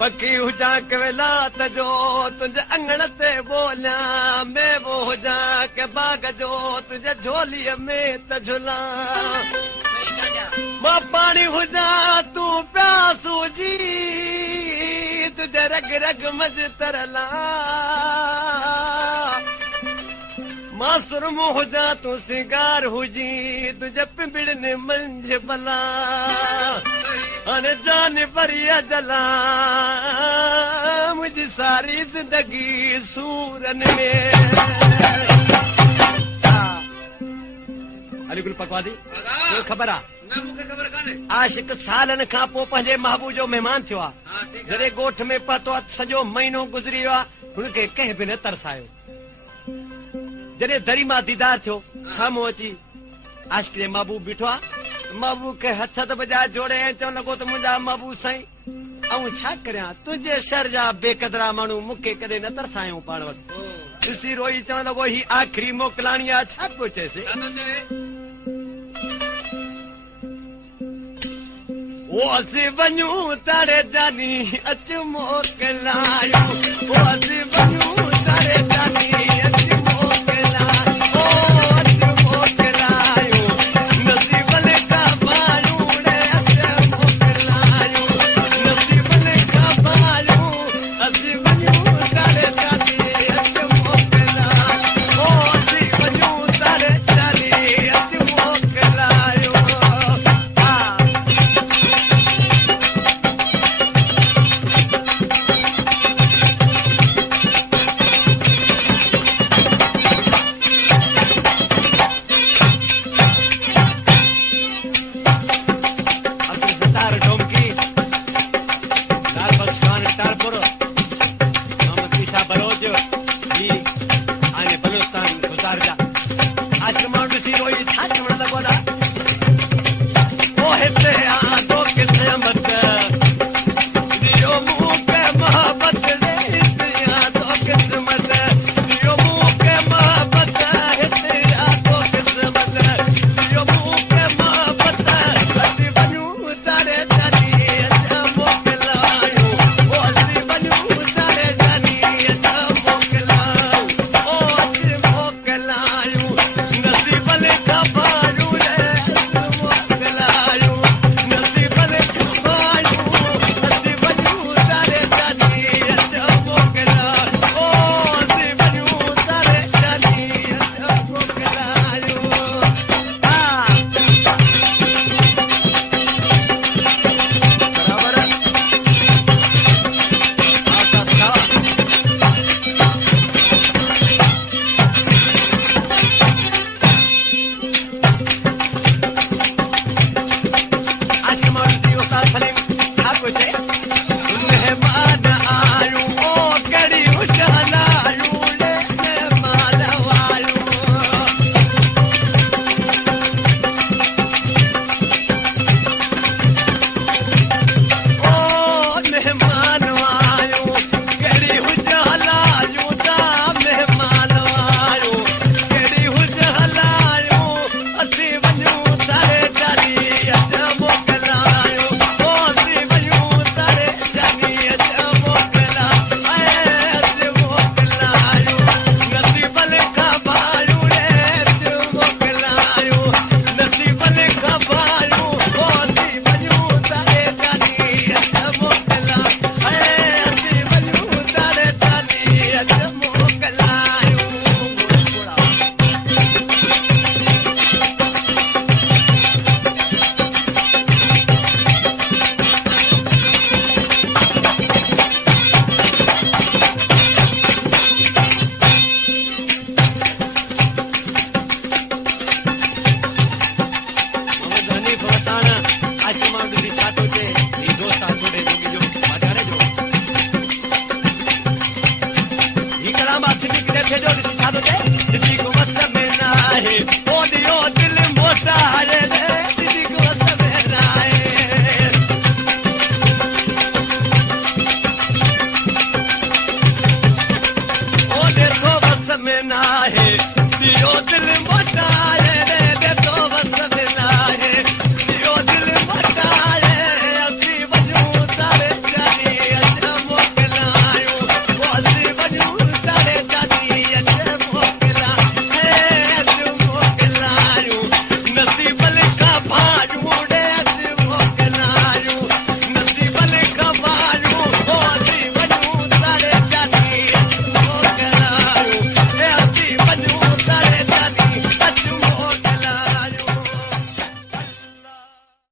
पकी हुजां के वेलात जो तुझे अंगण ते बोलियां मैं वो हुजां के बाग जो तुझे झोलीअ में त झुलां मां पाणी हुजां तू प्यासू जी तुझे रग रग मज तरला मां सुरम हुजां तू सिंगार हुजी तुझे पिंबड़न मंझ भला अने जान परिया जला मुझी सारी जिंदगी सूरन में अलीगुल पकवादी कोई ख़बर आहे आशिक सालन खां पोइ पंहिंजे महबूब जो महिमान थियो आहे जॾहिं ॻोठ में पतो सॼो महीनो गुज़री वियो आहे हुनखे कंहिं बि न तरसायो जॾहिं दरी मां दीदार थियो साम्हूं अची आशिक जे महबूब बीठो आहे महबूब खे हथ त बजाए जोड़े ऐं चवण लॻो त मुंहिंजा महबूब साईं ऐं छा करियां तुंहिंजे शर जा बेक़दरा माण्हू मूंखे कॾहिं न तरसायूं पाण वटि ॾिसी रोई चवण लॻो ही आख़िरी मोकिलाणी आहे छा पियो चएसि वो असीं वञूं तारे जानी अच मोकिलायूं वो असीं वञूं तारे जानी अच मोकिलायूं अच मोकिलायूं नसीब लेखा बायूं रे अच मोकिलायूं नसीब लेखा बायूं असीं वञूं तारे जानी अच मोकिलायूं असीं वञूं तारे जानी अच मोकिलायूं Sana